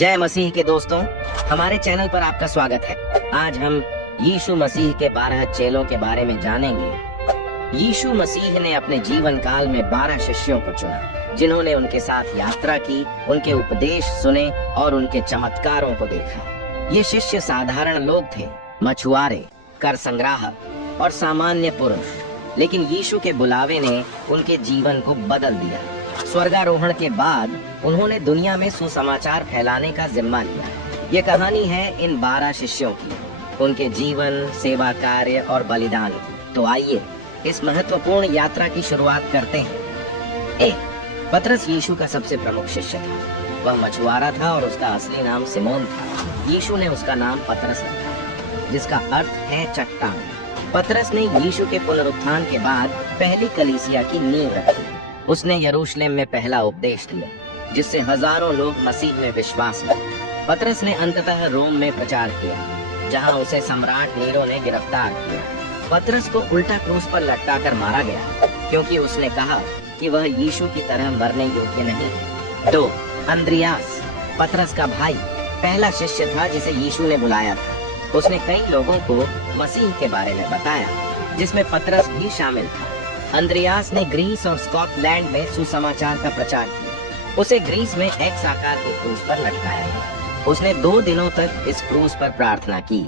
जय मसीह के दोस्तों, हमारे चैनल पर आपका स्वागत है। आज हम यीशु मसीह के 12 चेलों के बारे में जानेंगे। यीशु मसीह ने अपने जीवन काल में 12 शिष्यों को चुना, जिन्होंने उनके साथ यात्रा की, उनके उपदेश सुने और उनके चमत्कारों को देखा। ये शिष्य साधारण लोग थे, मछुआरे, कर संग्राहक और सामान्य पुरुष, लेकिन यीशु के बुलावे ने उनके जीवन को बदल दिया। स्वर्गारोहण के बाद उन्होंने दुनिया में सुसमाचार फैलाने का जिम्मा लिया। ये कहानी है इन 12 शिष्यों की, उनके जीवन, सेवा कार्य और बलिदान की। तो आइए इस महत्वपूर्ण यात्रा की शुरुआत करते हैं। 1. पतरस यीशु का सबसे प्रमुख शिष्य था। वह मछुआरा था और उसका असली नाम सिमोन था। यीशु ने उसका नाम पतरस रखा, जिसका अर्थ है चट्टान। पतरस ने यीशु के पुनरुत्थान के बाद पहली कलीसिया की नींव रखी। उसने यरूशलेम में पहला उपदेश दिया, जिससे हजारों लोग मसीह में विश्वास किए। पतरस ने अंततः रोम में प्रचार किया, जहां उसे सम्राट नीरो ने गिरफ्तार किया। पतरस को उल्टा क्रूस पर लटकाकर मारा गया, क्योंकि उसने कहा कि वह यीशु की तरह मरने योग्य नहीं। 2. अंद्रियास, पतरस का भाई, पहला शिष्य था जिसे यीशु ने बुलाया था। उसने कई लोगों को मसीह के बारे में बताया, जिसमें पतरस भी शामिल था। अंद्रियास ने ग्रीस और स्कॉटलैंड में सुसमाचार का प्रचार किया। उसे ग्रीस में एक्स आकार के क्रूस पर लटकाया गया। उसने 2 दिनों तक इस क्रूस पर प्रार्थना की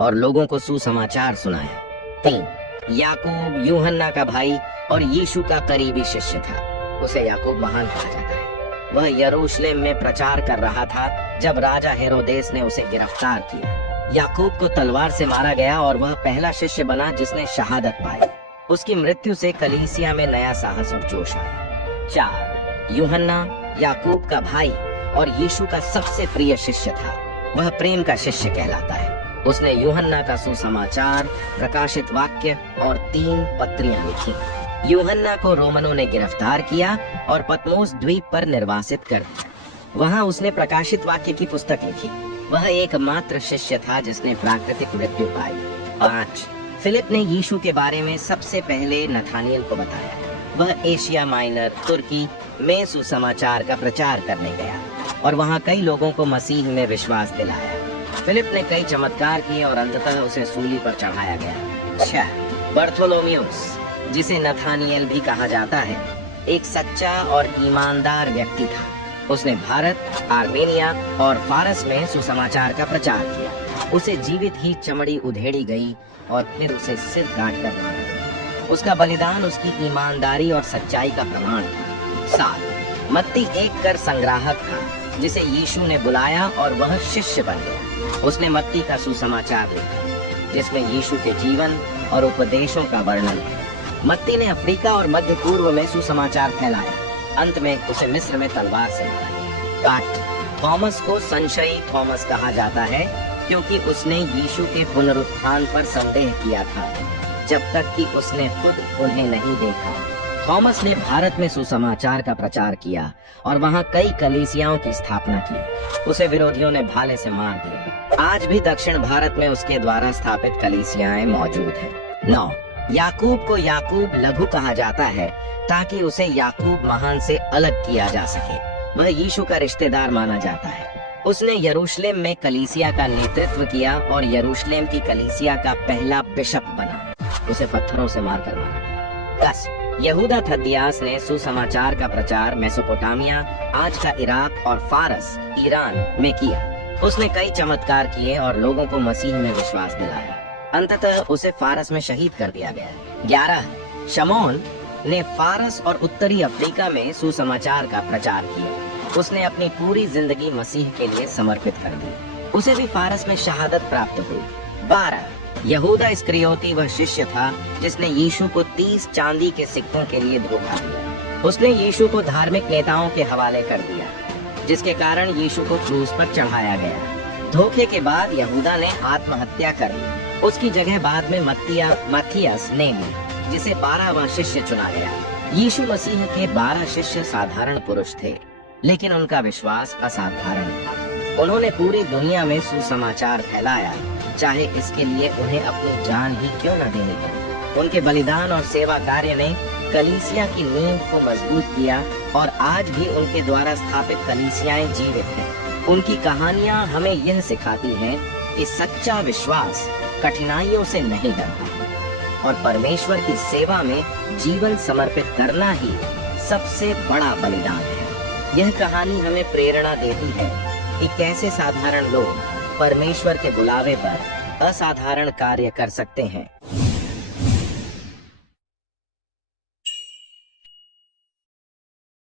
और लोगों को सुसमाचार सुनाया। 3. याकूब, यूहन्ना का भाई और यीशु का करीबी शिष्य था। उसे याकूब महान कहा जाता है। वह यरूशलेम में प्रचार कर रहा था जब राजा हेरोदेस ने उसे गिरफ्तार किया। याकूब को तलवार से मारा गया और वह पहला शिष्य बना जिसने शहादत पाई। उसकी मृत्यु से कलीसिया में नया साहस और जोश आया। 4. यूहन्ना, याकूब का भाई और यीशु का सबसे प्रिय शिष्य था। वह प्रेम का शिष्य कहलाता है। उसने यूहन्ना का सुसमाचार, प्रकाशित वाक्य और 3 पत्रियां लिखी। यूहन्ना को रोमनों ने गिरफ्तार किया और पतमोस द्वीप पर निर्वासित कर दिया। वहां उसने प्रकाशित वाक्य की पुस्तक लिखी। वह एकमात्र शिष्य था जिसने प्राकृतिक मृत्यु पाई। 5. फिलिप ने यीशु के बारे में सबसे पहले नथानियल को बताया। वह एशिया माइनर, तुर्की में सुसमाचार का प्रचार करने गया और वहां कई लोगों को मसीह में विश्वास दिलाया। फिलिप ने कई चमत्कार किए और अंततः उसे सूली पर चढ़ाया गया। 6. बर्थोलोमियुस, जिसे नथानियल भी कहा जाता है, एक सच्चा और ईमानदार व्यक्ति था। उसने भारत, आर्मेनिया और फारस में सुसमाचार का प्रचार किया। उसे जीवित ही चमड़ी उधेड़ी गई और फिर उसे सिर काट कर मारा गया। उसका बलिदान उसकी ईमानदारी और सच्चाई का प्रमाण था। 7. मत्ती एक कर संग्राहक था, जिसे यीशु ने बुलाया और वह शिष्य बन गया। उसने मत्ती का सुसमाचार लिखा, जिसमें यीशु के जीवन और उपदेशों का वर्णन है। मत्ती ने अफ्रीका और मध्य पूर्व में सुसमाचार फैलाया। अंत में उसे मिस्र में तलवार से मारा गया। 8. थॉमस को संशयी थॉमस कहा जाता है, क्योंकि उसने यीशु के पुनरुत्थान पर संदेह किया था, जब तक कि उसने खुद उन्हें नहीं देखा। थॉमस ने भारत में सुसमाचार का प्रचार किया और वहां कई कलीसियाओं की स्थापना की। उसे विरोधियों ने भाले से मार दिया। आज भी दक्षिण भारत में उसके द्वारा स्थापित कलीसियाएं मौजूद हैं। 9. याकूब को याकूब लघु कहा जाता है, ताकि उसे याकूब महान से अलग किया जा सके। वह यीशु का रिश्तेदार माना जाता है। उसने यरूशलेम में कलीसिया का नेतृत्व किया और यरूशलेम की कलीसिया का पहला बिशप बना। उसे पत्थरों से मारकर मारा। 10. यहूदा थद्दियास ने सुसमाचार का प्रचार मेसोपोटामिया, आज का इराक और फारस, ईरान में किया। उसने कई चमत्कार किए और लोगों को मसीह में विश्वास दिलाया। अंततः उसे फारस में शहीद कर दिया गया। 11. शमौन ने फारस और उत्तरी अफ्रीका में सुसमाचार का प्रचार किया। उसने अपनी पूरी जिंदगी मसीह के लिए समर्पित कर दी। उसे भी फारस में शहादत प्राप्त हुई। 12. यहूदा इस्करियोती वह शिष्य था जिसने यीशु को 30 चांदी के सिक्कों के लिए धोखा दिया। उसने यीशु को धार्मिक नेताओं के हवाले कर दिया, जिसके कारण यीशु को क्रूस पर चढ़ाया गया। धोखे के बाद यहूदा ने आत्महत्या कर ली। उसकी जगह बाद में मत्थियास ने ली, जिसे 12वां शिष्य चुना गया। यीशु मसीह के 12 शिष्य साधारण पुरुष थे, लेकिन उनका विश्वास असाधारण था। उन्होंने पूरी दुनिया में सुसमाचार फैलाया, चाहे इसके लिए उन्हें अपनी जान ही क्यों न देनी पड़े। उनके बलिदान और सेवा कार्य ने कलीसिया की नींव को मजबूत किया और आज भी उनके द्वारा स्थापित कलीसियाएं जीवित हैं। उनकी कहानियां हमें यह सिखाती हैं कि सच्चा विश्वास कठिनाइयों से नहीं डरता और परमेश्वर की सेवा में जीवन समर्पित करना ही सबसे बड़ा बलिदान है। यह कहानी हमें प्रेरणा देती है कि कैसे साधारण लोग परमेश्वर के बुलावे पर असाधारण कार्य कर सकते हैं।